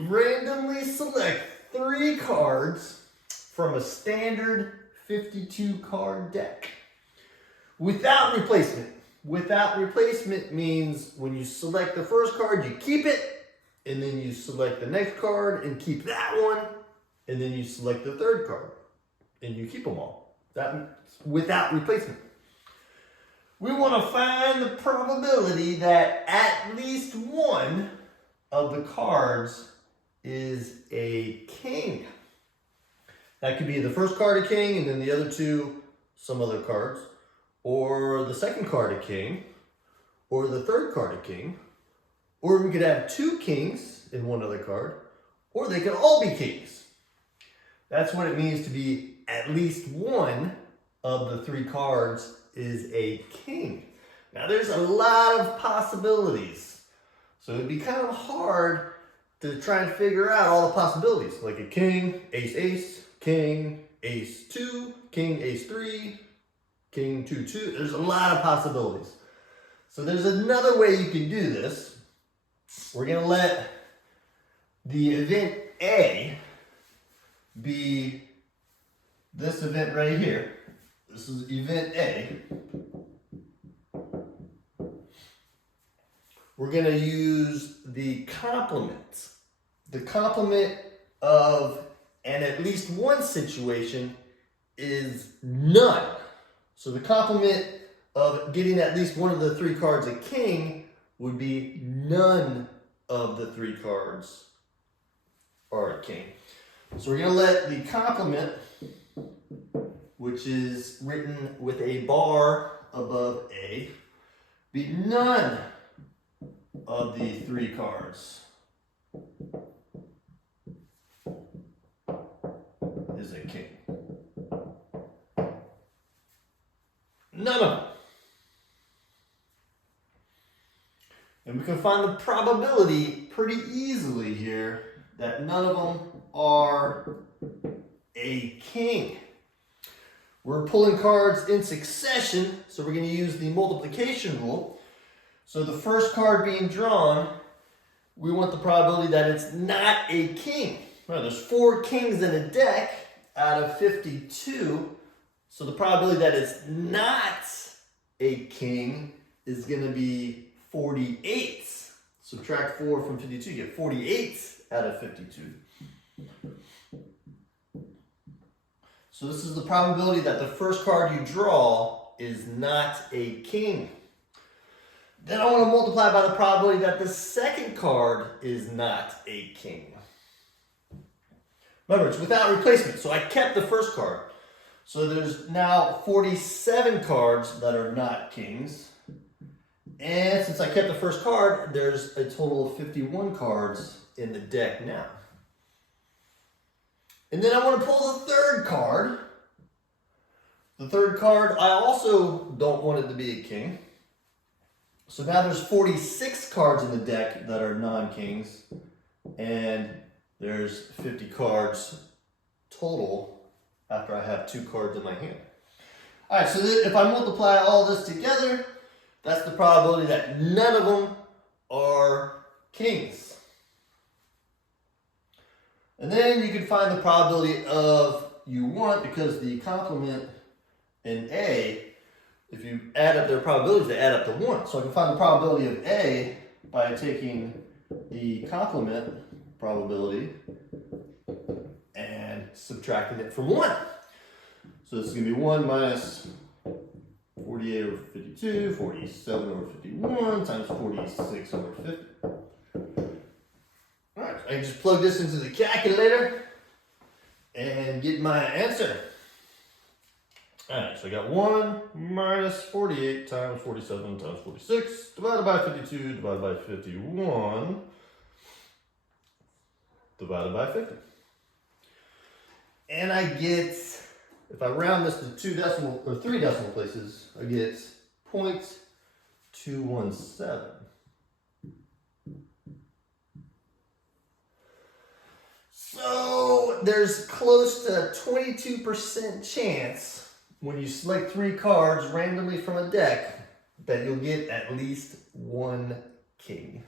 randomly select 3 cards from a standard 52 card deck without replacement. Without replacement means when you select the first card, you keep it, and then you select the next card and keep that one, and then you select the third card and you keep them all. That's without replacement. We want to find the probability that at least one of the cards is a king. That could be the first card a king and then the other 2 some other cards, or the second card a king, or the third card a king, or we could have 2 kings in one other card, or they could all be kings. That's what it means to be at least one of the 3 cards is a king. Now there's a lot of possibilities, so it'd be kind of hard to try and figure out all the possibilities, like a king, ace, ace, king, ace 2, king, ace 3, king 2, 2. There's a lot of possibilities. So there's another way you can do this. We're going to let the event A be this event right here. This is event A. We're going to use the complement. The complement of and at least one situation is none. So the complement of getting at least one of the 3 cards a king would be none of the 3 cards are a king. So we're going to let the complement, which is written with a bar above A, be none of the 3 cards is a king. None of them. And we can find the probability pretty easily here that none of them are a king. We're pulling cards in succession, so we're going to use the multiplication rule. So the first card being drawn, we want the probability that it's not a king. Well, there's 4 kings in a deck out of 52, so the probability that it's not a king is going to be 48. Subtract 4 from 52, you get 48 out of 52. So this is the probability that the first card you draw is not a king. Then I want to multiply by the probability that the second card is not a king. Remember, it's without replacement, so I kept the first card. So there's now 47 cards that are not kings. And since I kept the first card, there's a total of 51 cards in the deck now. And then I want to pull the third card. The third card, I also don't want it to be a king. So now there's 46 cards in the deck that are non-kings. And there's 50 cards total after I have 2 cards in my hand. All right, so if I multiply all this together, that's the probability that none of them are kings. And then you can find the probability of you want, because the complement in A, if you add up their probabilities, they add up to 1. So I can find the probability of A by taking the complement probability and subtracting it from 1. So this is going to be 1 minus 48 over 52, 47 over 51 times 46 over 50. All right, I can just plug this into the calculator and get my answer. All right, so I got 1 minus 48 times 47 times 46 divided by 52 divided by 51 divided by 50. And I get, if I round this to 3 decimal places, I get 0.217. So there's close to a 22% chance when you select 3 cards randomly from a deck that you'll get at least 1 king.